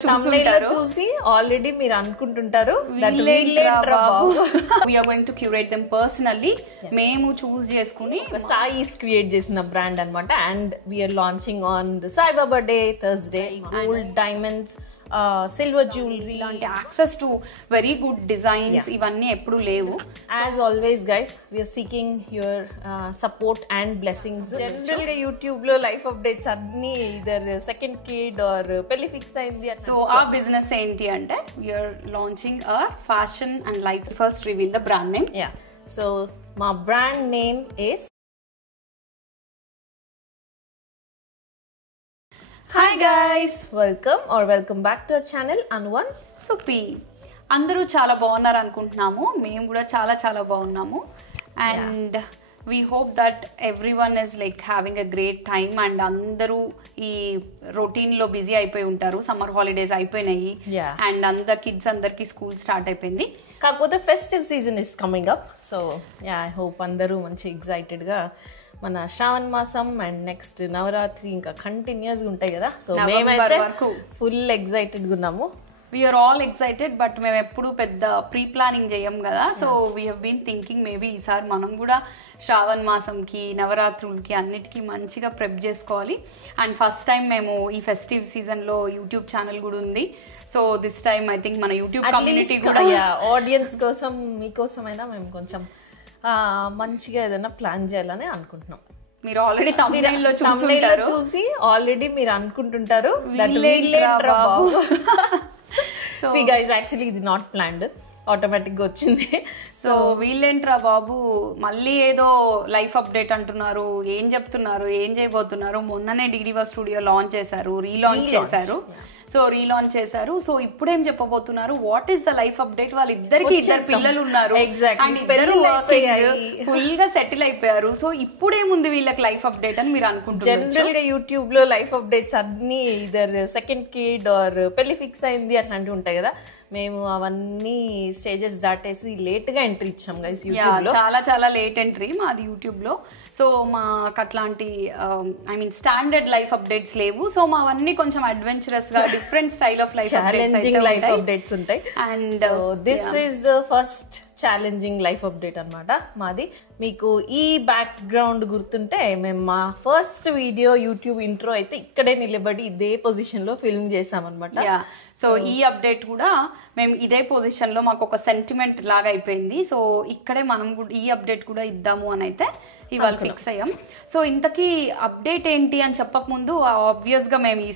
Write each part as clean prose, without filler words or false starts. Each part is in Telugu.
చూసి ఆల్రెడీ మీరు అనుకుంటుంటారు we're going to curate them personally. మేము చూస్ చేసుకుని సాయిస్ క్రియేట్ చేసిన బ్రాండ్ అన్నమాట. And we're launching on the Saibaba day Thursday. Gold, diamonds, silver jewellery, ఇలాంటి access to very good designs ఇవన్నీ ఎప్పుడు లేవు. As always guys we're seeking your support and blessings. General గా యూట్యూబ్ లో లైఫ్ అప్డేట్స్ అన్ని ఇదర్ సెకండ్ కిడ్ ఆర్ పెళ్లి ఫిక్స్ అయింది. సో ఆ బిజినెస్ ఏంటి అంటే we're launching a fashion and life. First reveal the brand name. Yeah, so మా brand name is Hi guys, welcome back to our channel Anuvan Supi. అందరూ చాలా బాగున్నారు అనుకుంటున్నాము. మేము కూడా చాలా చాలా బాగున్నాము. And we hope that everyone is like having a great time. And అందరూ ఈ రొటీన్ లో బిజీ అయిపోయి ఉంటారు. సమ్మర్ హాలిడేస్ అయిపోయినాయి అండ్ అందరు కిడ్స్ అందరికి స్కూల్ స్టార్ట్ అయిపోయింది. కాకపోతే festive season is coming up. So yeah, I hope అందరూ మంచి ఎక్సైటెడ్ గా మన శ్రావణ మాసం అండ్ నెక్స్ట్ నవరాత్రి ఇంకా కంటిన్యూస్ గా ఉంటాయి కదా. సో మేమైతే ఫుల్ ఎక్సైటెడ్ గా ఉన్నాము. We are all excited. బట్ మేము ఎప్పుడు పెద్ద ప్రీ ప్లానింగ్ చేయం కదా. So we have been thinking maybe ఈసారి మనం కూడా శ్రావణ మాసంకి నవరాత్రులకి అన్నిటికీ మంచిగా ప్రెప్ చేసుకోవాలి. అండ్ ఫస్ట్ టైం మేము ఈ ఫెస్టివ్ సీజన్ లో యూట్యూబ్ ఛానల్ కూడా ఉంది. So this time I think మన యూట్యూబ్ కమ్యూనిటీ కూడా ఆడియన్స్ కోసం మీకోసమైనా మేము కొంచెం మంచిగా ఏదైనా ప్లాన్ చేయాలని అనుకుంటున్నాం. మీరు ఆల్రెడీ తమిళలో చూసి ఆల్రెడీ మీరు అనుకుంటుంటారు గైస్, యాక్చువల్లీ ఇది నాట్ ప్లాన్డ్, ఆటోమేటిక్ గా వచ్చింది. సో వీళ్ళేంట్రా బాబు మళ్ళీ ఏదో లైఫ్ అప్డేట్ అంటున్నారు, ఏం చెప్తున్నారు, ఏం చేయబోతున్నారు. మొన్ననే డిడివా స్టూడియో లాంచ్ చేశారు, రీలాంచ్ చేశారు. సో ఇప్పుడేం చెప్పబోతున్నారు, what is the life update. వాళ్ళిద్దరికి ఇద్దరు పిల్లలు ఉన్నారు అండ్ ఇద్దరు ఫుల్ గా సెటిల్ అయిపోయారు. సో ఇప్పుడేముంది వీళ్ళకి లైఫ్ అప్డేట్ అని మీరు అనుకుంటున్నారు. జనరల్ గా యూట్యూబ్ లో లైఫ్ అప్డేట్స్ అన్ని ఇదర్ సెకండ్ కిడ్ ఆర్ పెళ్లి ఫిక్స్ అయింది అట్లాంటివి ఉంటాయి కదా. మేము అవన్నీ స్టేజెస్ దాటేసి లేట్ గా ఎంట్రీ ఇచ్చాం గైస్ యూట్యూబ్ లో. చాలా చాలా లేట్ ఎంట్రీ మాది యూట్యూబ్ లో. సో మాకు అట్లాంటి I mean standard life updates లేవు. సో మావన్నీ కొంచెం అడ్వెంచరస్ గా different style of life challenging life updates ఉంటాయి. And this is the first challenging life update అనమాట మాది. మీకు ఈ బ్యాక్ గ్రౌండ్ గుర్తుంటే మేము మా ఫస్ట్ వీడియో యూట్యూబ్ ఇంట్రో అయితే ఇక్కడే నిలబడి ఇదే పొజిషన్ లో ఫిల్మ్ చేసాం అనమాట. సో ఈ అప్డేట్ కూడా మేము ఇదే పొజిషన్ లో మాకు ఒక సెంటిమెంట్ లాగా అయిపోయింది. సో ఇక్కడే మనం కూడా ఈ అప్డేట్ కూడా ఇద్దాము అని అయితే ఇవాళ ఫిక్స్ అయ్యాం. సో ఇంతకీ అప్డేట్ ఏంటి అని చెప్పక ముందు ఆబ్వియస్ గా మేము ఈ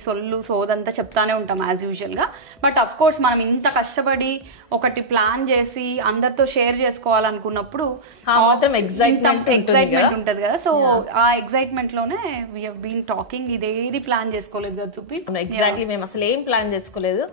సోదంతా చెప్తానే ఉంటాం యాజ్ యూజువల్ గా. బట్ అఫ్ కోర్స్ మనం ఇంత కష్టపడి ఒకటి ప్లాన్ చేసి అందరితో షేర్ చేసుకోవాలనుకున్నప్పుడు ఎక్సైట్మెంట్ ఉంటది కదా. సో ఆ ఎక్సైట్మెంట్ లోనే వీ హావ్ బీన్ టాకింగ్. ఇదేది ప్లాన్ చేసుకోలేదు కదా చూపి. ఎగ్జాక్ట్లీ, మేము అసలు ఏం ప్లాన్ చేసుకోలేదు.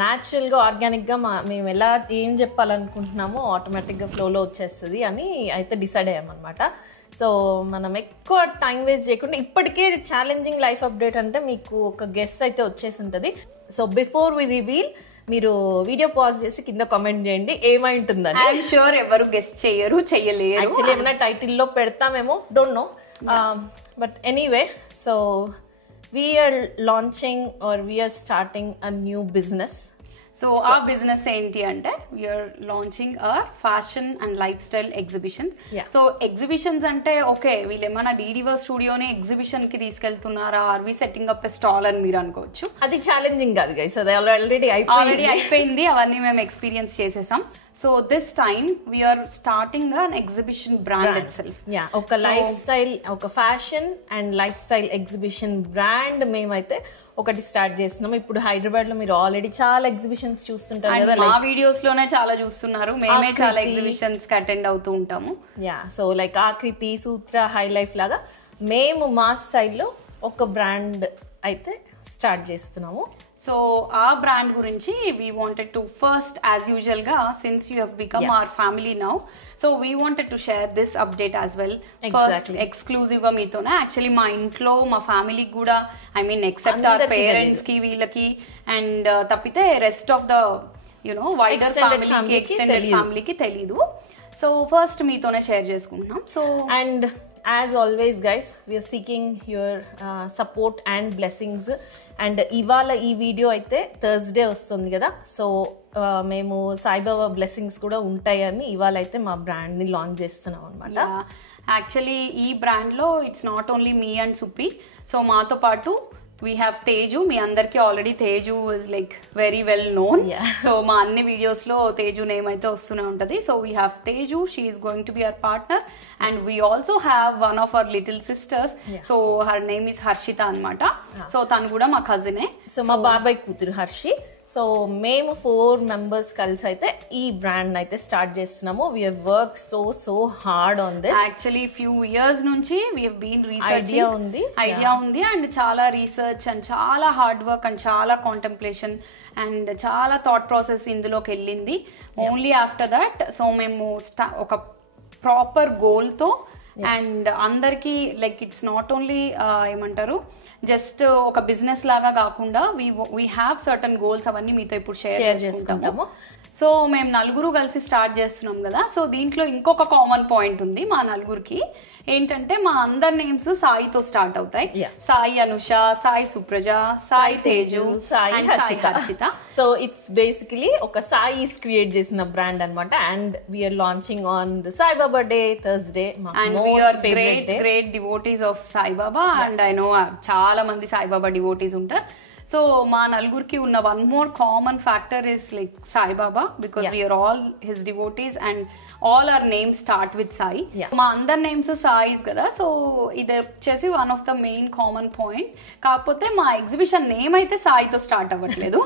న్యాచురల్ గా ఆర్గానిక్ గా మేము ఎలా ఏం చెప్పాలనుకుంటున్నామో ఆటోమేటిక్ గా ఫ్లోలో వచ్చేస్తుంది అని అయితే డిసైడ్ అయ్యామన్నమాట. సో మనం ఎక్కువ టైం వేస్ట్ చేయకుండా ఇప్పటికే ఛాలెంజింగ్ లైఫ్ అప్డేట్ అంటే మీకు ఒక గెస్ అయితే వచ్చేసి ఉంటుంది. సో బిఫోర్ వి రివీల్ మీరు వీడియో పాజ్ చేసి కింద కామెంట్ చేయండి ఏమై ఉంటుందని. ఐఎమ్ షూర్ ఎవరు గెస్ చేయలేరు. యాక్చువల్లీ ఏమైనా టైటిల్ లో పెడతామేమో, don't know. But anyway, so we are launching or we are starting a new business. So ఆ బిజినెస్ ఏంటి అంటే we're launching a fashion and life style exhibition. So exhibitions అంటే ఓకే వీళ్ళు ఏమైనా డిడివా స్టూడియోని ఎగ్జిబిషన్ కి తీసుకెళ్తున్నారా, or we setting up a stall అని మీరు అనుకోవచ్చు. అది ఛాలెంజింగ్ కాదు గైస్, అది ఆల్రెడీ అయిపోయింది. అవన్నీ మేము ఎక్స్పీరియన్స్ చేసేసాం. So this time we're starting an exhibition brand itself. ఒక లైఫ్ స్టైల్, ఒక fashion and life style exhibition brand మేమైతే ఒకటి స్టార్ట్ చేస్తున్నాం. ఇప్పుడు హైదరాబాద్ లో మీరు ఆల్రెడీ చాలా ఎగ్జిబిషన్స్ చూస్తుంటారు కదా. మా వీడియోస్ లోనే చాలా చూస్తున్నారు. మేమే చాలా ఎగ్జిబిషన్స్ కి అటెండ్ అవుతూ ఉంటాము. సో లైక్ ఆకృతి, సూత్ర, హై లైఫ్ లాగా మేము మా స్టైల్లో ఒక బ్రాండ్ అయితే స్టార్ట్ చేస్తున్నాము. సో ఆ బ్రాండ్ గురించి we wanted to first as usual గా since you have become our family now, so we wanted to share this update as well. First exclusive గా మీతోనే. యాక్చువల్లీ మా ఇంట్లో మా ఫ్యామిలీకి కూడా, I mean except our parents కి వీళ్ళకి అండ్ తప్పితే రెస్ట్ ఆఫ్ ద వైడర్ ఫ్యామిలీకి, ఎక్స్టెండెడ్ ఫ్యామిలీకి తెలీదు. సో ఫస్ట్ మీతోనే షేర్ చేసుకుంటున్నాం. So and as always guys, we are seeking your support and blessings. And ఇవాళ ఈ వీడియో అయితే థర్స్డే వస్తుంది కదా, సో మేము సాయిబాబా బ్లెస్సింగ్స్ కూడా ఉంటాయని ఇవాళ అయితే మా బ్రాండ్ని లాంచ్ చేస్తున్నాం అనమాట. యాక్చువల్లీ ఈ బ్రాండ్లో it's not only me and Suppi, so మాతో పాటు we have Teju. మీ అందరికి already Teju is like very well known. So మా అన్ని వీడియోస్ లో తేజు నేమ్ అయితే వస్తూనే ఉంటది. So we have Teju, she is going to be our partner. And we also have one of our little sisters, so her name is Harshita అనమాట. సో తను కూడా మా కజినే, సో మా బాబాయ్ కూతురు హర్షి. సో మేము 4 members కలిసి అయితే ఈ బ్రాండ్ అయితే స్టార్ట్ చేస్తున్నాము. We have work so hard on this. Actually few years నుంచి we have been researching, idea ఉంది అండ్ చాలా రీసెర్చ్ అండ్ చాలా హార్డ్ వర్క్ అండ్ చాలా కాంటెంప్లేషన్ అండ్ చాలా థాట్ ప్రాసెస్ ఇందులోకి వెళ్ళింది. ఓన్లీ ఆఫ్టర్ దట్ సో మేము ఒక ప్రాపర్ గోల్ తో అండ్ అందరికి లైక్ ఇట్స్ నాట్ ఓన్లీ ఏమంటారు జస్ట్ ఒక బిజినెస్ లాగా కాకుండా వీ హ్యావ్ సర్టన్ గోల్స్, అవన్నీ మీతో ఇప్పుడు షేర్ చేసుకుంటాము. సో మేము నలుగురు కలిసి స్టార్ట్ చేస్తున్నాం కదా, సో దీంట్లో ఇంకొక కామన్ పాయింట్ ఉంది మా నలుగురికి. ఏంటంటే మా అందరి నేమ్స్ సాయితో స్టార్ట్ అవుతాయి. Sai Anusha, Sai Supraja, Sai Teju, Sai Harshita. So it's basically ఒక సాయిస్ క్రియేట్ చేసిన బ్రాండ్ అనమాట. And we're launching on the Saibaba day, Thursday. And we're great devotees of Saibaba. And I know చాలా మంది సాయిబాబా డివోటీస్ ఉంటారు. సో మా నలుగురికి ఉన్న one more common factor is like Saibaba, because we're all his devotees and all our names start with Sai. మా అందరి నేమ్స్ సాయిస్ కదా, సో ఇది వచ్చేసి one of the main common point. కాకపోతే మా ఎగ్జిబిషన్ నేమ్ అయితే సాయితో స్టార్ట్ అవ్వట్లేదు.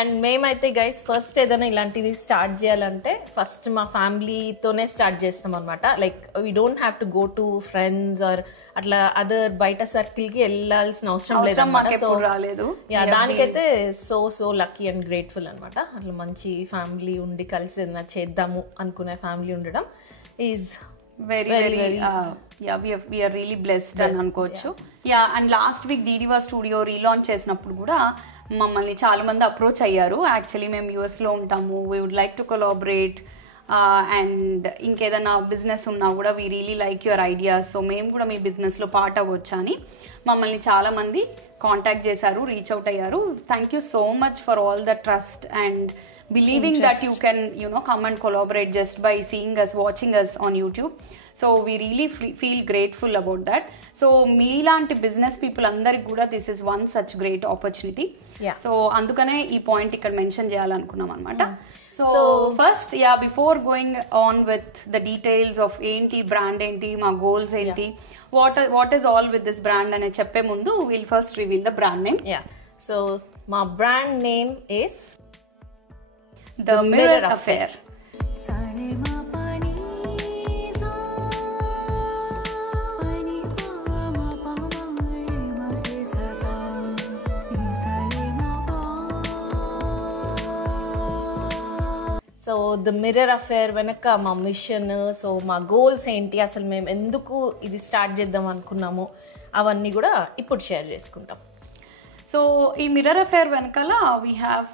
అండ్ మేమైతే గైస్ ఫస్ట్ ఏదైనా ఇలాంటిది స్టార్ట్ చేయాలంటే ఫస్ట్ మా ఫ్యామిలీతోనే స్టార్ట్ చేస్తాం అనమాట. Like we don't have to go to friends or అట్లా అదర్ బయట సర్కిల్ కి వెళ్ళాల్సిన అవసరం లేదు. దానికైతే సో లక్కీ అండ్ గ్రేట్ఫుల్ అనమాట. అట్లా మంచి ఫ్యామిలీ ఉండి కలిసి ఏదైనా చేద్దాము అనుకునే ఫ్యామిలీ ఉండడం is very we're really blessed అని అనుకోవచ్చు. అండ్ లాస్ట్ వీక్ డిడివా స్టూడియో రీలాంచ్ చేసినప్పుడు కూడా మమ్మల్ని చాలా మంది అప్రోచ్ అయ్యారు. యాక్చువల్లీ మేము US లో ఉంటాము, we would like to collaborate and ఇంకేదైనా బిజినెస్ ఉన్నా కూడా we really like your ideas, so మేము కూడా మీ బిజినెస్లో పార్ట్ అవ్వచ్చా అని మమ్మల్ని చాలా మంది కాంటాక్ట్ చేశారు, రీచ్ అవుట్ అయ్యారు. Thank you so much for all the trust and believing that you can come and collaborate just by seeing us, watching us on YouTube. So we really feel grateful about that. So meelanti business people andariki kuda this is one such great opportunity. So andukane ee point ikkada mention cheyalannukunnam anamata. So first before going on with the details of enti brand enti ma goals enti what is all with this brand ane cheppe mundu we'll first reveal the brand name. So my brand name is The Mirror Affair. So the mirror affair వెనక మా మిషన్, సో మా గోల్స్ ఏంటి, అసలు మేము ఎందుకు ఇది స్టార్ట్ చేద్దాం అనుకున్నాము, అవన్నీ కూడా ఇప్పుడు షేర్ చేసుకుంటాం. సో ఈ మిర్రర్ అఫేర్ వెనకాల we have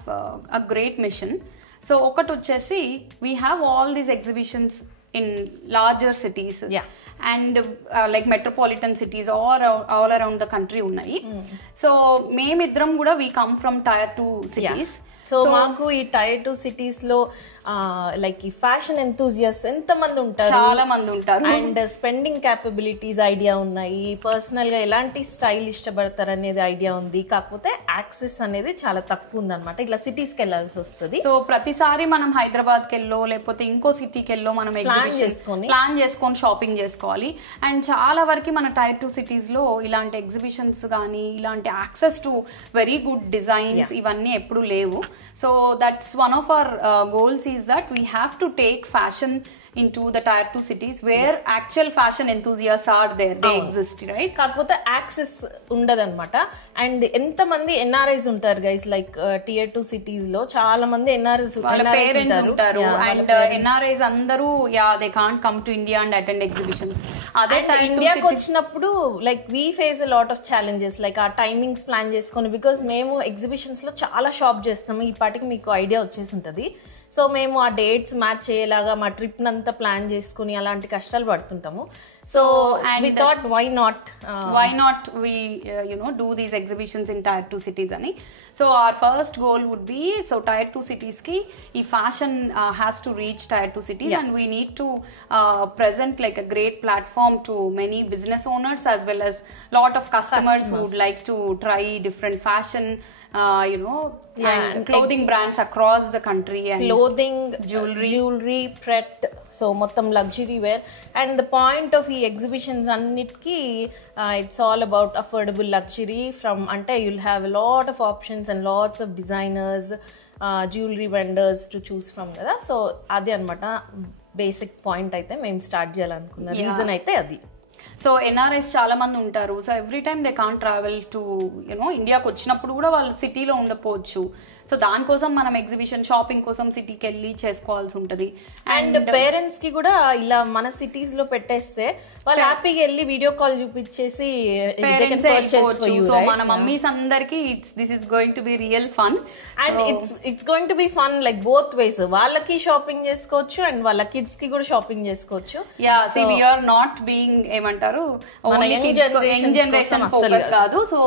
a great mission. So ఒకటి వచ్చేసి we have all these exhibitions in larger cities and like metropolitan cities all around the country ఉన్నాయి. సో మేమిద్దరం కూడా వీ కమ్ ఫ్రమ్ Tier 2 సిటీస్. సో మాకు ఈ Tier 2 సిటీస్ లో లైక్ ఈ ఫ్యాషన్ ఎంతూజియస్ ఎంత మంది ఉంటారు, చాలా మంది ఉంటారు. అండ్ స్పెండింగ్ క్యాపబిలిటీస్ ఐడియా ఉన్నాయి, పర్సనల్ గా ఎలాంటి స్టైల్ ఇష్టపడతారు అనేది ఐడియా ఉంది. కాకపోతే యాక్సెస్ అనేది చాలా తక్కువ ఉంది అనమాట. ఇట్లా సిటీస్ కి వెళ్ళాల్సి వస్తుంది. సో ప్రతిసారి మనం హైదరాబాద్ కి వెళ్ళో లేకపోతే ఇంకో సిటీకి వెళ్ళో మనం ప్లాన్ చేసుకొని షాపింగ్ చేసుకోవాలి. అండ్ చాలా వరకు మన Tier 2 సిటీస్ లో ఇలాంటి ఎగ్జిబిషన్స్ కానీ ఇలాంటి access to very good designs ఇవన్నీ ఎప్పుడు లేవు. So that's one of hour goals is that we have to take fashion into the Tier 2 cities where actual fashion enthusiasts are there, they exist, right? కాకపోతే యాక్సెస్ ఉండదన్నమాట. అండ్ ఎంత మంది NRIs ఉంటారు గైస్, లైక్ Tier 2 సిటీస్ లో చాలా మంది NRIs పేరెంట్స్ ఉంటారు. అండ్ NRIs అందరూ they can't come to India and attend exhibitions. అదే ఇండియాకి వచ్చినప్పుడు like we face a lot of challenges, like ఆ టైమింగ్స్ ప్లాన్ చేసుకొని, బికాస్ మేము ఎగ్జిబిషన్స్ లో చాలా షాప్ చేస్తాము. ఈ పాటికి మీకు ఐడియా వచ్చేసి ఉంటుంది. సో మేము ఆ డేట్స్ మ్యాచ్ అయ్యేలాగా మా ట్రిప్ నంతా ప్లాన్ చేసుకుని అలాంటి కష్టాలు పడుతుంటాము. So and we thought why not we do these exhibitions in tier 2 cities ani. So our first goal would be, so tier 2 cities ki ee fashion has to reach tier 2 cities, and we need to present like a great platform to many business owners as well as lot of customers who would like to try different fashion and clothing brands across the country, and clothing, jewelry, pret, so మొత్తం luxury wear. And the point of ఈ exhibitions అన్నిటికీ it's all about affordable luxury from అంటే you'll have a lot of options and lots of designers, jewelry vendors to choose from కదా. సో అది అన్నమాట బేసిక్ పాయింట్ అయితే మేము స్టార్ట్ చేయాలనుకున్న రీజన్ అయితే అది. సో ఎన్ఆర్ఐస్ చాలా మంది ఉంటారు. So every time they can't travel to ఇండియాకి వచ్చినప్పుడు కూడా వాళ్ళు సిటీలో ఉండకపోవచ్చు. సో దానికోసం మనం ఎగ్జిబిషన్ షాపింగ్ కోసం సిటీకి వెళ్ళి చేసుకోవాల్సి ఉంటుంది. అండ్ పేరెంట్స్ కి కూడా ఇలా మన సిటీస్ లో పెట్టేస్తే వాళ్ళు హ్యాపీగా వెళ్ళి వీడియో కాల్ చూపించేసి సో మన మమ్మీస్ అందరికి this is going to be real fun, and it's going to be fun like both ways. వాళ్ళకి షాపింగ్ చేసుకోవచ్చు అండ్ వాళ్ళ కిడ్స్ కి కూడా షాపింగ్ చేసుకోవచ్చు. Yeah, so we are not being ఏమంటారు యంగ్ జనరేషన్ ఫోకస్ కాదు. సో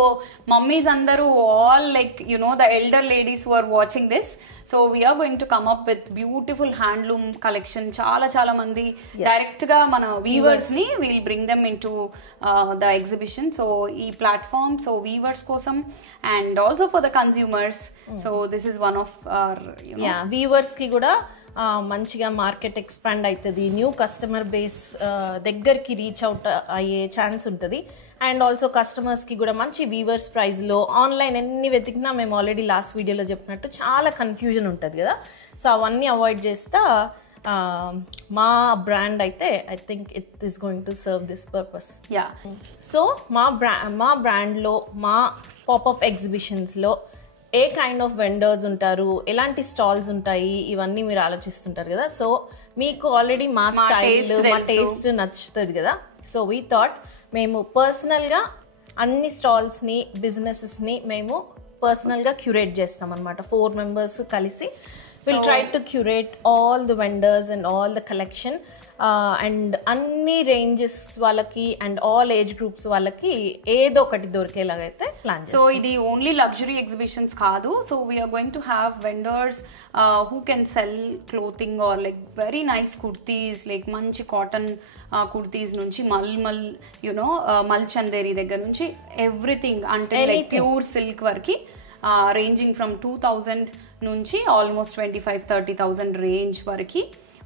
మమ్మీస్ అందరూ all like the elder ladies who are watching this, so we are going to come up with beautiful handloom collection. చాలా మంది డైరెక్ట్ గా మన వీవర్స్ ని we'll bring them into the exhibition. So ఈ ప్లాట్ఫామ్ సో వీవర్స్ కోసం and also for the consumers. So this is one of our weavers కి కూడా మంచిగా మార్కెట్ ఎక్స్పాండ్ అవుతుంది, న్యూ కస్టమర్ బేస్ దగ్గరికి రీచ్ అవుట్ అయ్యే ఛాన్స్ ఉంటుంది. అండ్ ఆల్సో కస్టమర్స్కి కూడా మంచి వీవర్స్ ప్రైస్లో ఆన్లైన్ ఎన్ని వెతికినా మేము ఆల్రెడీ లాస్ట్ వీడియోలో చెప్పినట్టు చాలా కన్ఫ్యూజన్ ఉంటుంది కదా. సో అవన్నీ అవాయిడ్ చేస్తా మా బ్రాండ్ అయితే I think it is going to serve this purpose. So మా బ్రాండ్లో మా పాపప్ ఎగ్జిబిషన్స్లో ఏ కైండ్ ఆఫ్ వెండర్స్ ఉంటారు, ఎలాంటి స్టాల్స్ ఉంటాయి, ఇవన్నీ మీరు ఆలోచిస్తుంటారు కదా. సో మీకు ఆల్రెడీ మా స్టైల్ మా టేస్ట్ నచ్చుతుంది కదా. సో వీ థాట్ మేము పర్సనల్గా అన్ని స్టాల్స్ని బిజినెసెస్ని మేము పర్సనల్గా క్యూరేట్ చేస్తాం అనమాట. 4 members కలిసి we'll try to curate all the vendors and all the collection and అన్ని రేంజెస్ వాళ్ళకి అండ్ ఆల్ ఏజ్ గ్రూప్స్ వాళ్ళకి ఏదో ఒకటి దొరికేలాగా అయితే ప్లాన్ చేస్తాం. సో ఇది ఓన్లీ లగ్జరీ ఎగ్జిబిషన్స్ కాదు. So we're going to have vendors who can sell clothing or like very nice kurtis, like మంచి కాటన్ కుర్తీస్ నుంచి మల్ చందేరి దగ్గర నుంచి ఎవ్రీథింగ్ అంటే లైక్ ప్యూర్ సిల్క్ వరకు రేంజింగ్ ఫ్రమ్ 2000 నుంచి ఆల్మోస్ట్ 25,000-30,000 రేంజ్ వరకు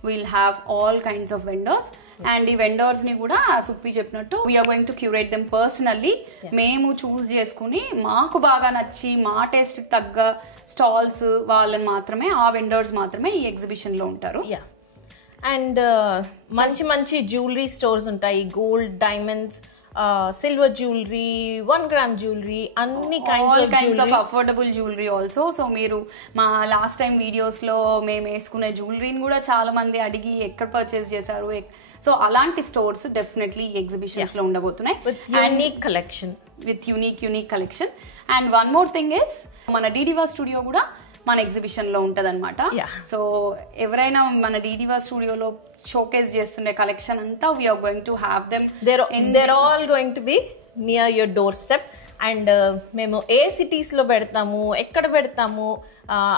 we'll have all kinds of vendors. And ఈ వెండర్స్ ని కూడా సుప్పి చెప్పినట్టు we're going to curate them personally. మేము చూస్ చేసుకుని మాకు బాగా నచ్చి మా టేస్ట్ తగ్గ స్టాల్స్ వాళ్ళని మాత్రమే, ఆ వెండర్స్ మాత్రమే ఈ ఎగ్జిబిషన్ లో ఉంటారు. అండ్ మంచి జ్యువెలరీ స్టోర్స్ ఉంటాయి, gold, diamonds, silver jewellery, 1 gram jewellery, అన్ని kinds of affordable jewellery also. So మీరు మా లాస్ట్ టైం వీడియోస్ లో మేము వేసుకునే జ్యువెలరీని కూడా చాలా మంది అడిగి ఎక్కడ పర్చేస్ చేశారు. సో అలాంటి స్టోర్స్ డెఫినెట్లీ ఎగ్జిబిషన్స్ లో ఉండబోతున్నాయి with unique collection. And one more thing is మన డీడీవా స్టూడియో కూడా మన ఎగ్జిబిషన్ లో ఉంటది అనమాట. సో ఎవరైనా మన డీడీవా స్టూడియోలో షోకేస్ చేస్తుండే కలెక్షన్ అంతా we're going to have them, they're all going to be near your doorstep. And మేము ఏ సిటీస్లో పెడతాము, ఎక్కడ పెడతాము,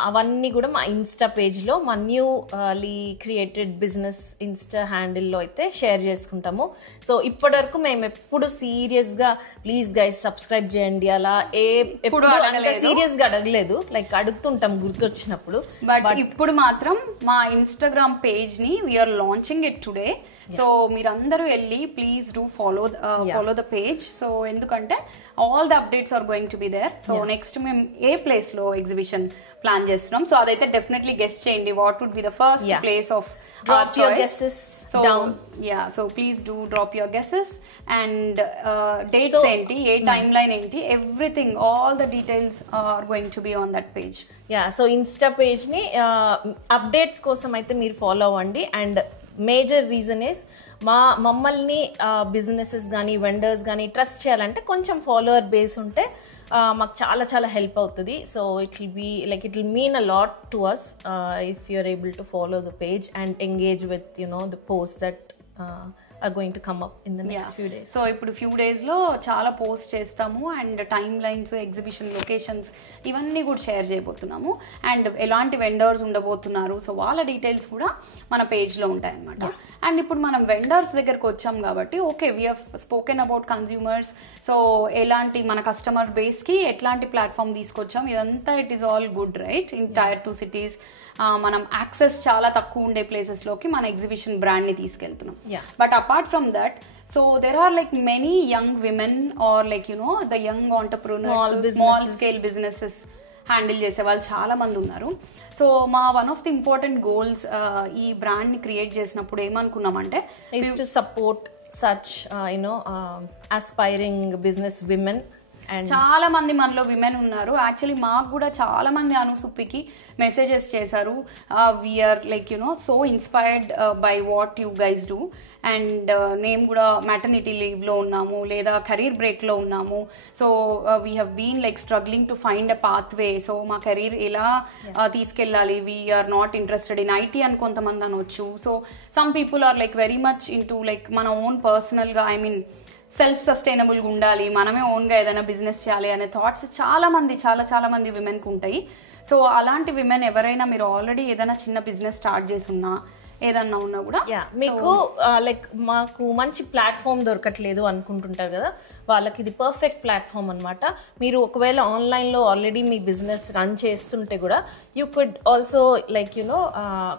అవన్నీ కూడా మా ఇన్స్టా పేజ్లో, మా న్యూలీ క్రియేటెడ్ బిజినెస్ ఇన్స్టా హ్యాండిల్లో అయితే షేర్ చేసుకుంటాము. సో ఇప్పటివరకు మేము ఎప్పుడు సీరియస్గా ప్లీజ్ గైస్ సబ్స్క్రైబ్ చేయండి అలా ఎప్పుడు సీరియస్గా అడగలేదు, లైక్ అడుగుతుంటాం గుర్తొచ్చినప్పుడు. బట్ ఇప్పుడు మాత్రం మా ఇన్స్టాగ్రామ్ పేజ్ని we're launching it today. So మీరందరూ వెళ్ళి please do follow the page. So ఎందుకంటే all the updates are going to be there. So next మేము ఏ ప్లేస్ లో ఎగ్జిబిషన్ ప్లాన్ చేస్తున్నాం, సో అదైతే డెఫినెట్లీ గెస్ చేయండి. What would be the first place of drop your guesses down. So please do drop your guesses and dates enti, A timeline enti, everything, all the details are going to be on that page. So insta page ni updates kosam aithe meer follow avandi. And major reason is మమ్మల్ని బిజినెసెస్ కానీ వెండర్స్ కానీ ట్రస్ట్ చేయాలంటే కొంచెం ఫాలోవర్ బేస్ ఉంటే మాకు చాలా హెల్ప్ అవుతుంది. So it will mean a lot to us if you are able to follow the page and engage with the post that are going to come up in the next few days. So ఇప్పుడు ఫ్యూ డేస్ లో చాలా పోస్ట్ చేస్తాము and time lines, exhibition locations ఇవన్నీ కూడా షేర్ చేయబోతున్నాము అండ్ ఎలాంటి వెండర్స్ ఉండబోతున్నారు సో వాళ్ళ డీటెయిల్స్ కూడా మన పేజ్ లో ఉంటాయి అన్నమాట. అండ్ ఇప్పుడు మనం వెండర్స్ దగ్గరకు వచ్చాం కాబట్టి okay we have spoken about consumers. So ఎలాంటి మన కస్టమర్ బేస్ కి ఎట్లాంటి ప్లాట్ఫామ్ తీసుకొచ్చాం ఇదంతా it is all good right. In tier 2 cities మనం యాక్సెస్ చాలా తక్కువ ఉండే ప్లేసెస్ లోకి మన ఎగ్జిబిషన్ బ్రాండ్ ని తీసుకెళ్తున్నాం. But apart from that so there are like many young women are like you know the young entrepreneurs, small scale businesses handle చేసే వాళ్ళు చాలా మంది ఉన్నారు. సో మా one of the important goals ఈ బ్రాండ్ ని క్రియేట్ చేసినప్పుడు ఏమనుకున్నామంటే is to support such aspiring business women. చాలా మంది మనలో విమెన్ ఉన్నారు. యాక్చువల్లీ మాకు కూడా చాలా మంది అనుసుప్పికి మెసేజెస్ చేశారు. We're like you know so inspired by what you guys do and మేము కూడా మ్యాటర్నిటీ లీవ్లో ఉన్నాము లేదా కెరీర్ బ్రేక్లో ఉన్నాము. So we have been like struggling to find a pathway. So మా కెరీర్ ఎలా తీసుకెళ్ళాలి, we're not interested in IT అని కొంతమంది అనొచ్చు. So some people are like very much in to like మన ఓన్ పర్సనల్గా సెల్ఫ్ సస్టైనబుల్గా ఉండాలి, మనమే ఓన్గా ఏదైనా బిజినెస్ చేయాలి అనే థాట్స్ చాలా మంది విమెన్కి ఉంటాయి. సో అలాంటి విమెన్ ఎవరైనా మీరు ఆల్రెడీ ఏదైనా చిన్న బిజినెస్ స్టార్ట్ చేసి ఉన్నా ఏదన్నా ఉన్నా కూడా మీకు లైక్ మాకు మంచి ప్లాట్ఫామ్ దొరకట్లేదు అనుకుంటుంటారు కదా, వాళ్ళకి ఇది పర్ఫెక్ట్ ప్లాట్ఫామ్ అనమాట. మీరు ఒకవేళ ఆన్లైన్లో ఆల్రెడీ మీ బిజినెస్ రన్ చేస్తుంటే కూడా you could also like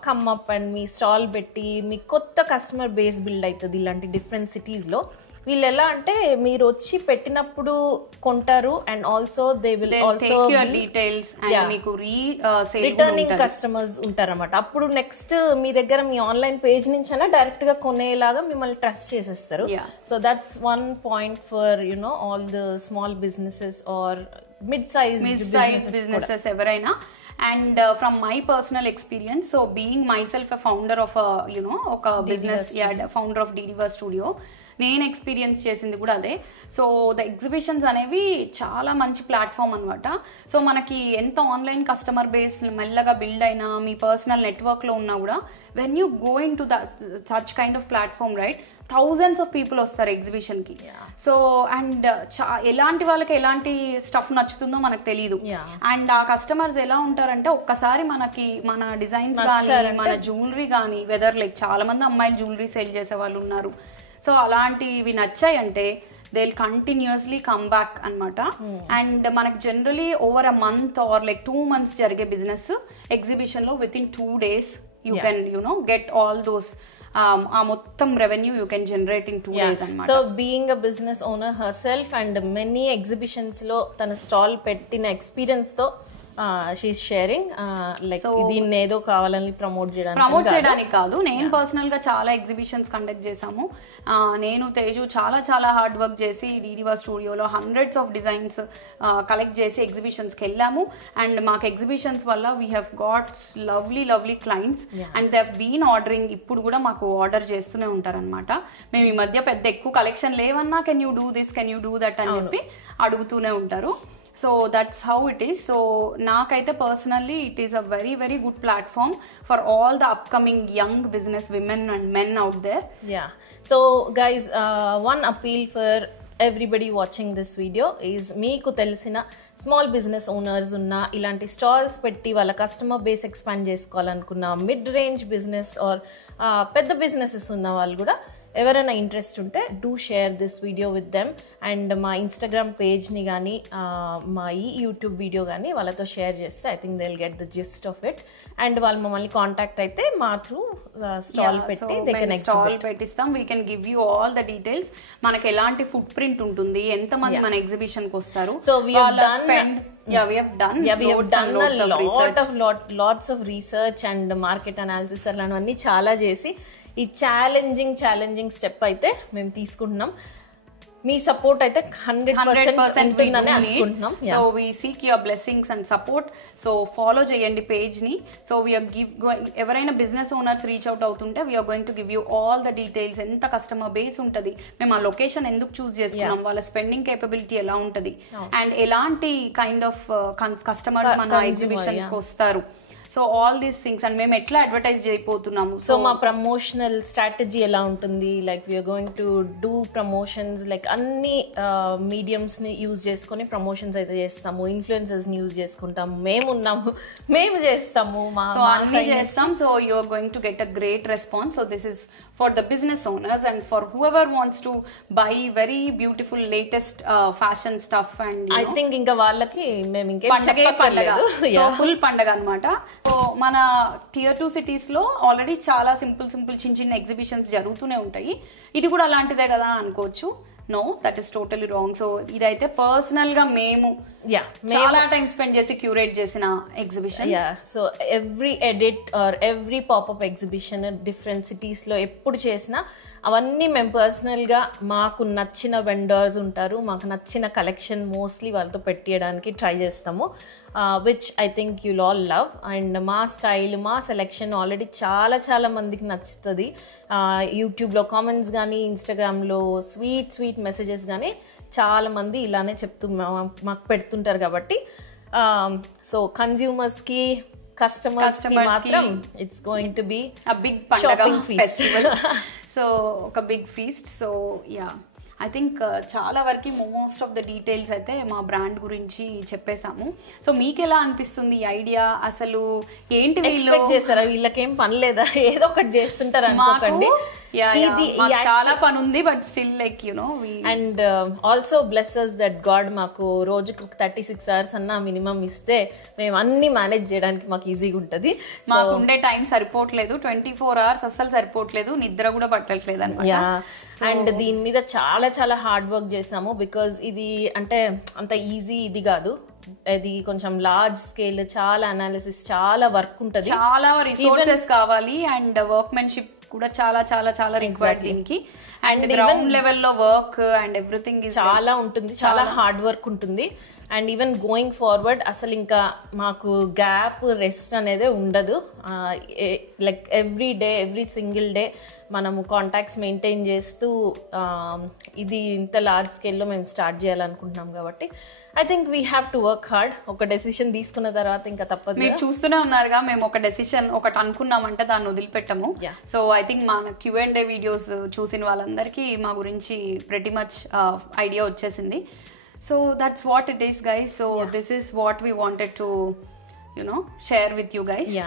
come up and me stall పెట్టి మీ కొత్త కస్టమర్ బేస్ బిల్డ్ అవుతుంది. ఇలాంటి డిఫరెంట్ సిటీస్లో వీళ్ళు ఎలా అంటే మీరు వచ్చి పెట్టినప్పుడు కొంటారు and also they will also details మీకు రిటర్నింగ్ కస్టమర్స్ ఉంటారన్నమాట. అప్పుడు నెక్స్ట్ మీ దగ్గర మీ ఆన్లైన్ పేజ్ నుంచి అయినా డైరెక్ట్ గా కొనేలాగా మిమ్మల్ని ట్రస్ట్ చేసేస్తారు. So that's one point for all the small businesses or mid size businesses ఎవరైనా. And from my personal experience, so being myself a founder of a business, founder of DDVer Studio, నేను ఎక్స్పీరియన్స్ చేసింది కూడా అదే. సో ద ఎగ్జిబిషన్స్ అనేవి చాలా మంచి ప్లాట్ఫామ్ అనమాట. సో మనకి ఎంత ఆన్లైన్ కస్టమర్ బేస్ మెల్లగా బిల్డ్ అయినా మీ పర్సనల్ నెట్వర్క్లో ఉన్నా కూడా when you go in to such kind of platform right, thousands of people వస్తారు ఎగ్జిబిషన్కి. సో అండ్ ఎలాంటి వాళ్ళకి ఎలాంటి స్టఫ్ నచ్చుతుందో మనకు తెలియదు. అండ్ ఆ కస్టమర్స్ ఎలా ఉంటారంటే ఒక్కసారి మనకి మన డిజైన్స్ కానీ మన జ్యువెలరీ కానీ వెదర్ లైక్ చాలా మంది అమ్మాయిలు జ్యువెలరీ సేల్ చేసే వాళ్ళు ఉన్నారు. సో అలాంటివి నచ్చాయి అంటే they will continuously come back అనమాట. అండ్ మనకి generally over a month or like 2 months జరిగే బిజినెస్ ఎగ్జిబిషన్లో with in 2 days you can get all those ఆ మొత్తం revenue you can generate in 2 days అనమాట. So being a business owner herself and many exhibitions లో తన స్టాల్ పెట్టిన ఎక్స్పీరియన్స్ తో షీఈస్ షేరింగ్ లైక్ దీన్ని ఏదో కావాలని ప్రమోట్ చేయడానికి కాదు. నేను పర్సనల్ గా చాలా ఎగ్జిబిషన్స్ కండక్ట్ చేశాము. నేను తేజు చాలా హార్డ్ వర్క్ చేసి డీడీవర్ స్టూడియోలో హండ్రెడ్స్ ఆఫ్ డిజైన్స్ కలెక్ట్ చేసి ఎగ్జిబిషన్స్కి వెళ్ళాము. అండ్ మాకు ఎగ్జిబిషన్స్ వల్ల we have got lovely clients and they have been ordering. ఇప్పుడు కూడా మాకు ఆర్డర్ చేస్తూనే ఉంటారనమాట. మేము ఈ మధ్య పెద్ద ఎక్కువ కలెక్షన్ లేవన్నా can you do this, can you do that అని చెప్పి అడుగుతూనే ఉంటారు. So that's how it is. So నాకైతే personally it is a very good platform for all the upcoming young business women and men out there. So guys one appeal for everybody watching this video is మీకు తెలిసిన స్మాల్ బిజినెస్ ఓనర్స్ ఉన్న ఇలాంటి స్టాల్స్ పెట్టి వాళ్ళ కస్టమర్ బేస్ ఎక్స్పాండ్ చేసుకోవాలనుకున్న మిడ్ రేంజ్ బిజినెస్ ఆర్ పెద్ద బిజినెసెస్ ఉన్న వాళ్ళు కూడా ఎవరైనా ఇంట్రెస్ట్ ఉంటే do share this video with them. And మా ఇన్స్టాగ్రామ్ పేజ్ని కానీ మా ఈ యూట్యూబ్ వీడియో కానీ వాళ్ళతో షేర్ చేస్తే I think they will get the gist of it. And వాళ్ళు మమ్మల్ని కాంటాక్ట్ అయితే మా త్రూ స్టాల్ పెట్టి దే కెన్ స్టాల్ పెట్టిస్తాం. We can give you all the details. మనకి ఎలాంటి ఫుట్ ప్రింట్ ఉంటుంది, ఎంతమంది మన ఎగ్జిబిషన్ కి వస్తారు. So we have done lots of research and market analysis అలాంటివన్నీ చాలా చేసి ఈ ఛాలెంజింగ్ స్టెప్ అయితే మేము తీసుకుంటున్నాం. మీ సపోర్ట్ అయితే 100% ఉంటుందని అనుకుంటున్నాం. So we seek your blessings and support. So follow చేయండి పేజ్ ని. సో ఎవరైనా బిజినెస్ ఓనర్స్ రీచ్ అవుట్ అవుతుంటే we're going to give you all the details. ఎంత కస్టమర్ బేస్ ఉంటుంది, మేము ఆ లొకేషన్ ఎందుకు చూస్ చేసుకున్నాం, వాళ్ళ స్పెండింగ్ కేపబిలిటీ ఎలా ఉంటుంది, అండ్ ఎలాంటి కైండ్ ఆఫ్ కస్టమర్స్ మన ఎగ్జిబిషన్స్ కి వస్తారు. So all these things and మేము ఎట్లా అడ్వర్టైజ్ చేయబోతున్నాము. సో మా ప్రమోషనల్ స్ట్రాటజీ ఎలా ఉంటుంది, like we're going to do promotions, like అన్ని మీడియమ్స్ ని యూజ్ చేసుకొని ప్రమోషన్స్ అయితే చేస్తాము, ఇన్ఫ్లుయెన్సర్స్ ని యూజ్ చేసుకుంటాము, మేము చేస్తాము, సో అన్ని చేస్తాం. So you are going to get a great response. So this is for the business owners and for whoever wants to buy very beautiful latest fashion stuff and I think inga vallaki mem inke పండగ సో ఫుల్ పండగ అన్నమాట. సో మన tier 2 cities లో ఆల్రెడీ చాలా సింపుల్ చిన్న ఎగ్జిబిషన్స్ జరుగుతూనే ఉంటాయి. ఇది కూడా అలాంటిదే కదా అనుకోవచ్చు. No, that is totally wrong. So ఇదైతే పర్సనల్ గా మేము చాలా టైం స్పెండ్ చేసి క్యూరేట్ చేసిన exhibition. So every edit or every pop up exhibition different cities లో ఎప్పుడు చేసినా అవన్నీ మేము పర్సనల్ గా మాకు నచ్చిన వెండర్స్ ఉంటారు, మాకు నచ్చిన కలెక్షన్ మోస్ట్లీ వాళ్ళతో పెట్టియడానికి ట్రై చేస్తాము, which I think you'll all love. And మా స్టైల్, మా సెలెక్షన్ ఆల్రెడీ చాలా మందికి నచ్చుతుంది. యూట్యూబ్లో కామెంట్స్ కానీ, ఇన్స్టాగ్రామ్లో స్వీట్ మెసేజెస్ కానీ చాలా మంది ఇలానే మాకు పెడుతుంటారు. కాబట్టి సో కన్స్యూమర్స్కి, కస్టమర్స్కి మాత్రం it's going to be a big పండగ ఫెస్టివల్. సో ఒక big feast. So yeah, I think చాలా వరకు మోస్ట్ ఆఫ్ ద డీటెయిల్స్ అయితే మా బ్రాండ్ గురించి చెప్పేసాము. సో మీకు ఎలా అనిపిస్తుంది ఈ ఐడియా? అసలు ఏంటి చేస్తారా, వీళ్ళకేం పని లేదా, ఏదో ఒకటి చేస్తుంటారు అనుకోకండి. చాలా పని ఉంది, but still like you no and also blesses that God మాకు రోజుకు 36 hours అన్నా మినిమం ఇస్తే మేము అన్ని మేనేజ్ చేయడానికి మాకు ఈజీగా ఉంటుంది. మాకు ఉండే టైం సరిపోవట్లేదు, 24 hours అస్సలు సరిపోవట్లేదు, నిద్ర కూడా పట్టట్లేదు అనమాట. అండ్ దీని మీద చాలా హార్డ్ వర్క్ చేసాము, బికాజ్ ఇది అంటే అంత ఈజీ ఇది కాదు, ఇది కొంచెం లార్జ్ స్కేల్, చాలా అనాలిసిస్, చాలా వర్క్ ఉంటుంది, చాలా రిసోర్సెస్ కావాలి అండ్ వర్క్మెన్షిప్ కూడా చాలా రిక్వైర్డ్ దీనికి. అండ్ గ్రౌండ్ లెవెల్లో వర్క్ అండ్ ఎవ్రీథింగ్ చాలా ఉంటుంది, చాలా హార్డ్ వర్క్ ఉంటుంది. అండ్ ఈవెన్ గోయింగ్ ఫార్వర్డ్ అసలు ఇంకా మాకు గ్యాప్, రెస్ట్ అనేది ఉండదు. లైక్ ఎవ్రీ సింగిల్ డే మనము కాంటాక్ట్స్ మెయింటైన్ చేస్తూ ఇది ఇంత లార్జ్ స్కేల్లో మేము స్టార్ట్ చేయాలనుకుంటున్నాం. కాబట్టి I think we have to work hard. ఒక డెసిషన్ తీసుకున్న తర్వాత ఇంకా తప్పదు. మీరు చూస్తూనే ఉన్నారుగా, మేము ఒక డెసిషన్ ఒకటి అనుకున్నామంటే దాన్ని వదిలిపెట్టము. సో ఐ థింక్ మన Q&A వీడియోస్ చూసిన వాళ్ళందరికీ మా గురించి pretty much ఐడియా వచ్చేసింది. So that's what it is guys. So this is what we wanted to share with you guys.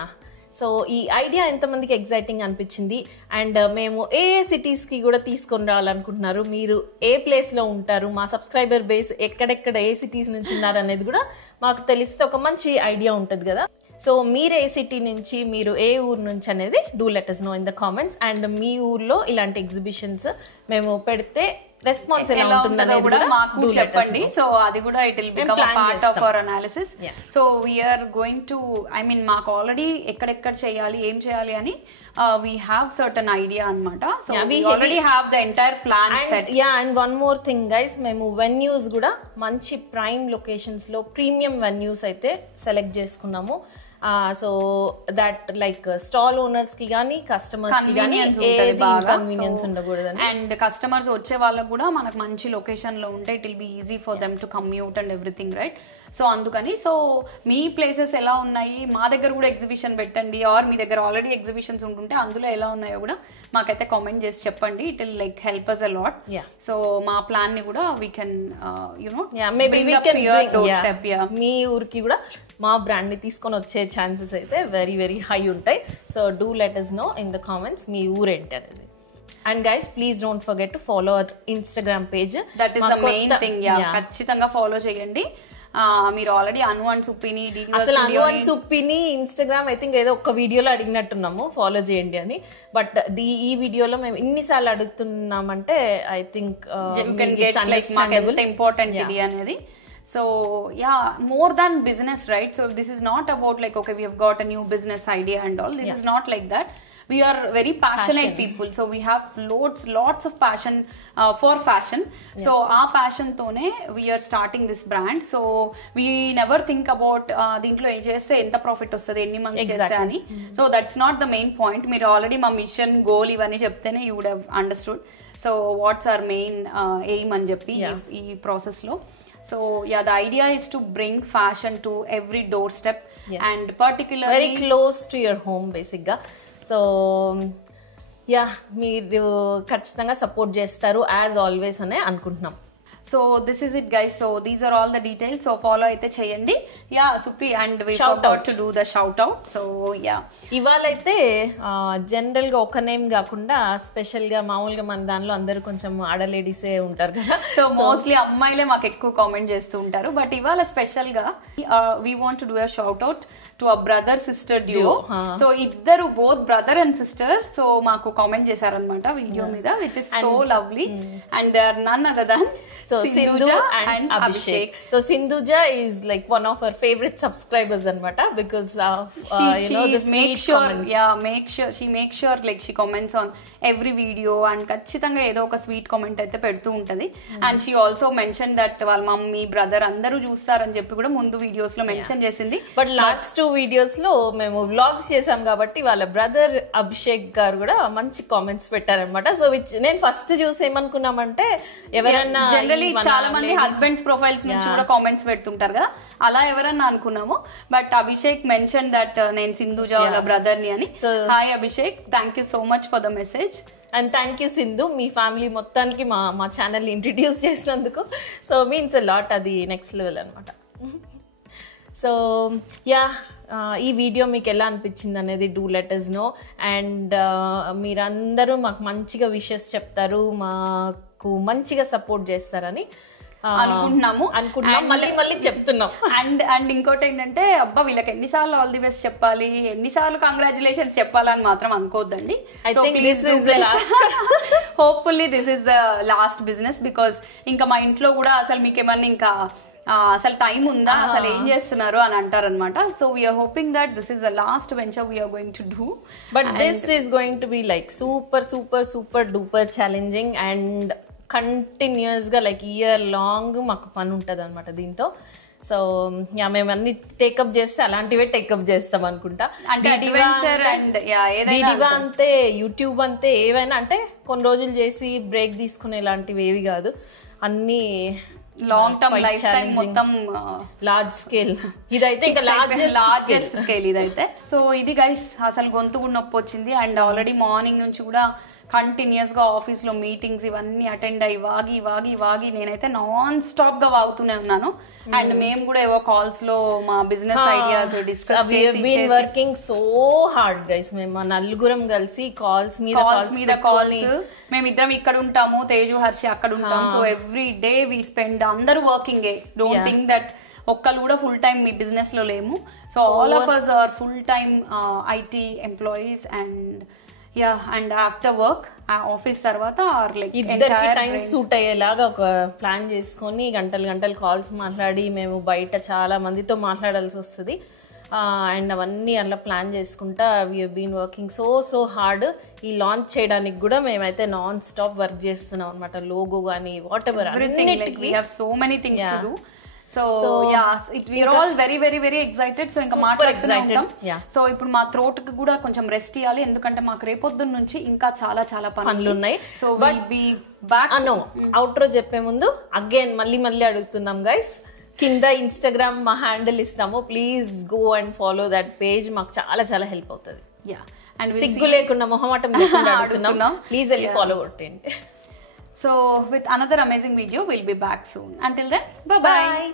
So ఈ ఐడియా ఎంతమందికి ఎగ్జైటింగ్ అనిపించింది, అండ్ మేము ఏ సిటీస్కి కూడా తీసుకొని రావాలనుకుంటున్నారు, మీరు ఏ ప్లేస్లో ఉంటారు, మా సబ్స్క్రైబర్ బేస్ ఎక్కడెక్కడ ఏ సిటీస్ నుంచి ఉన్నారు అనేది కూడా మాకు తెలిస్తే ఒక మంచి ఐడియా ఉంటుంది కదా. సో మీరు ఏ సిటీ నుంచి, మీరు ఏ ఊరు నుంచి అనేది do let us know in the comments. And మీ ఊర్లో ఇలాంటి ఎగ్జిబిషన్స్ మేము పెడితే రెస్పాన్స్ ఎలా ఉంటుందనేది కూడా మాకు చెప్పండి. సో అది కూడా it will become a part of our analysis. So we're going to, I mean మాకు ఆల్రెడీ ఎక్కడెక్కడ చేయాలి, ఏం చేయాలి అని we have certain idea అన్నమాట. So we already have the entire plan set. And one more thing guys, మేము venues కూడా మంచి ప్రైమ్ లొకేషన్స్ లో ప్రీమియం venues అయితే సెలెక్ట్ చేసుకున్నాము. So that like stall owners కి గానీ, కస్టమర్స్ కి గానీ కన్వీనియన్స్ ఉండకూడదు. అండ్ కస్టమర్స్ వచ్చే వాళ్ళకి కూడా మనకు మంచి లొకేషన్ లో ఉంటే it will be easy for them to commute and everything, right? So అందుకని సో మీ ప్లేసెస్ ఎలా ఉన్నాయి, మా దగ్గర కూడా ఎగ్జిబిషన్ పెట్టండి, ఆర్ మీ దగ్గర ఆల్రెడీ ఎగ్జిబిషన్స్ ఉంటుంటే అందులో ఎలా ఉన్నాయో కూడా మాకైతే కామెంట్ చేసి చెప్పండి. It will like help us a lot. So మా ప్లాన్ ని కూడా we can మీ ఊరికి కూడా మా బ్రాండ్ ని తీసుకొని వచ్చే ఛాన్సెస్ అయితే వెరీ హై ఉంటాయి. So do let us know in the comments మీ ఊరు ఏంటి అనేది. And guys please don't forget to follow our Instagram page. That is the main thing. ఖచ్చితంగా ఫాలో చేయండి. మీరు ఆల్రెడీ అన్వన్ సుప్పిని, అసలు అన్వన్ సుప్పిని ఇన్స్టాగ్రామ్ ఐ థింక్ ఏదో ఒక వీడియోలో అడిగినట్టున్నాము ఫాలో చేయండి అని. బట్ ఈ వీడియోలో మేము ఇన్నిసార్లు అడుగుతున్నామంటే ఐ థింక్ ఎంత ఇంపార్టెంట్ ఇది అనేది. So yeah, more than business, right? So this is not about like, okay, we have got a new business idea and all. This is not like that. We are very passionate people. So we have lots of passion for fashion. So our passion tone we are starting this brand. So we never think about dintlo em cheste enta profit ostadi, enni months cheste ani. So that's not the main point. Meer already ma mission goal ivani cheptene you would have understood. So what's our main aim ani cheppi ee process lo. So yeah, the idea is to bring fashion to every doorstep. And particular very close to your home basic గా. సో యా, మీరు ఖచ్చితంగా సపోర్ట్ చేస్తారు యాజ్ ఆల్వేస్ అనే అనుకుంటున్నాం. So this is it guys. So these are all the details. So follow అయితే చేయండి. Yeah Supri, and we forgot to do the shout out. So yeah, ఇవాళ అయితే జనరల్ గా ఒక నేమ్ కాకుండా స్పెషల్ గా మామూలుగా మన దానిలో అందరూ కొంచెం ఆడలేడీసే ఉంటారు కదా, సో మోస్ట్లీ అమ్మాయిలే మాకు ఎక్కువ కామెంట్ చేస్తూ ఉంటారు. బట్ ఇవాళ స్పెషల్ గా we want to do a shout out to a brother sister duo. So ఇద్దరు both brother and sister so మాకు కామెంట్ చేశారనమాట వీడియో మీద, which is so lovely. And they are none other than Sindhuja and Abhishek. So Sindhuja is like one of our favorite subscribers anamata, because of the sweet comments. Yeah, she makes sure like she comments on every video and ఖచ్చితంగా ఏదో ఒక స్వీట్ కామెంట్ అయితే పెడుతూ ఉంటది. And she also mention that వాళ్ళ మమ్మీ బ్రదర్ అందరూ చూస్తారని చెప్పి కూడా ముందు వీడియోస్ లో మెన్షన్ చేసింది. బట్ లాస్ట్ 2 వీడియోస్ లో మేము వ్లాగ్స్ చేసాం కాబట్టి వాళ్ళ బ్రదర్ అభిషేక్ గారు కూడా మంచి కామెంట్స్ పెట్టారనమాట. సో నేను ఫస్ట్ చూసి ఏమనుకున్నామంటే ఎవరైనా చాలా మంది హస్బెండ్స్ ప్రొఫైల్స్ నుంచి కూడా కామెంట్స్ పెడుతుంటారు కదా, అలా ఎవరన్నా అనుకున్నాము. బట్ అభిషేక్ మెన్షన్ దట్ నేను సింధుజా వాళ్ళ బ్రదర్ ని అని. Hi Abhishek, thank you so much for the message. And thank you Sindhu, me family మొత్తానికి మా ఛానల్ ఇంట్రడ్యూస్ చేసినందుకు. సో మీన్స్ ఎ లాట్, అది నెక్స్ట్ లెవెల్ అనమాట. సో యా, ఈ వీడియో మీకు ఎలా అనిపించింది అనేది do let us know. And మీరందరూ మాకు మంచిగా విషెస్ చెప్తారు, మాకు మంచిగా సపోర్ట్ చేస్తారని అనుకుంటున్నాము. మళ్ళీ చెప్తున్నాం. అండ్ ఇంకోటి ఏంటంటే, అబ్బా వీళ్ళకి ఎన్నిసార్లు ఆల్ ది బెస్ట్ చెప్పాలి, ఎన్నిసార్లు కంగ్రాచులేషన్స్ చెప్పాలని మాత్రం అనుకోవద్దండి. Hopefully this is the last business, because ఇంకా మా ఇంట్లో కూడా అసలు మీకు ఏమన్నా ఇంకా అసలు టైం ఉందా, అసలు ఏం చేస్తున్నారు అని అంటారనమాట. So we're hoping that this is the last venture we're going to do. But this is going to be like super super super duper challenging and continuous గా లైక్ ఇయర్ లాంగ్ మాకు పని ఉంటుంది అనమాట దీంతో. సో మేము అన్ని టేకప్ చేస్తే అలాంటివే టేకప్ చేస్తాం అనుకుంటా. డిడివా అంతే, యూట్యూబ్ అంతే, ఏవైనా అంటే కొన్ని రోజులు చేసి బ్రేక్ తీసుకునే ఇలాంటివి ఏవి కాదు, అన్ని లాంగ్ టర్మ్ లైఫ్ టైం మొత్తం లార్జ్ స్కేల్. ఇదైతే ఇంకా లార్జెస్ట్ స్కేల్ ఇదైతే. సో ఇది గైస్, అసలు గొంతు కూడా నొప్పి వచ్చింది. అండ్ ఆల్రెడీ మార్నింగ్ నుంచి కూడా కంటిన్యూస్ గా ఆఫీస్ లో మీటింగ్స్ ఇవన్నీ అటెండ్ అయ్యి వాగి నేనైతే నాన్ స్టాప్ గా వాగుతూనే ఉన్నాను. అండ్ మేము కూడా ఏవో కాల్స్ లో మా బిజినెస్ ఐడియాస్ డిస్కస్ చేసి వర్కింగ్ సో హార్డ్ గైస్. మేము నలుగురం కలిసి కాల్స్ మీద కాల్స్, మేమిద్దరం ఇక్కడ ఉంటాము, తేజు హర్షి అక్కడ ఉంటాం. So every day we spend, అందరూ వర్కింగ్. డోంట్ థింక్ దట్ ఒక్కళ్ళు కూడా ఫుల్ టైం మీ బిజినెస్ లో లేము. So all of us are full time IT employees. And yeah, and after work office తర్వాత ఇద్దరికి టైం సూట్ అయ్యేలాగా ఒక ప్లాన్ చేసుకొని గంటలు కాల్స్ మాట్లాడి మేము బయట చాలా మందితో మాట్లాడాల్సి వస్తుంది. అండ్ అవన్నీ అలా ప్లాన్ చేసుకుంటా we have been working so hard. ఈ లాంచ్ చేయడానికి కూడా మేమైతే నాన్ స్టాప్ వర్క్ చేస్తున్నాం అనమాట. లోగో కానీ what ever, we have so many things to do. So yeah, we are all very very very excited. So ఇంకా మాట్లాడుతూనే ఉంటాం. సో ఇప్పుడు మా థ్రోట్ కి కూడా కొంచెం రెస్ట్ ఇవ్వాలి, ఎందుకంటే మాకు రేపొద్దున్న నుంచి ఇంకా చాలా పనులు ఉన్నాయి. So will be back. Outro చెప్పే ముందు అగైన్ మళ్ళీ అడుగుతున్నాం గైస్, కింద ఇన్స్టాగ్రామ్ మా హ్యాండిల్ ఇస్తాము, please go and follow that page. మాకు చాలా హెల్ప్ అవుతుంది. అండ్ సిగ్గు లేకుండా మొహమాటం లేకుండా అడుగుతున్నాం, ప్లీజ్ వెళ్ళి ఫాలో కొట్టండి. So with another amazing video, we'll be back soon. Until then, bye bye.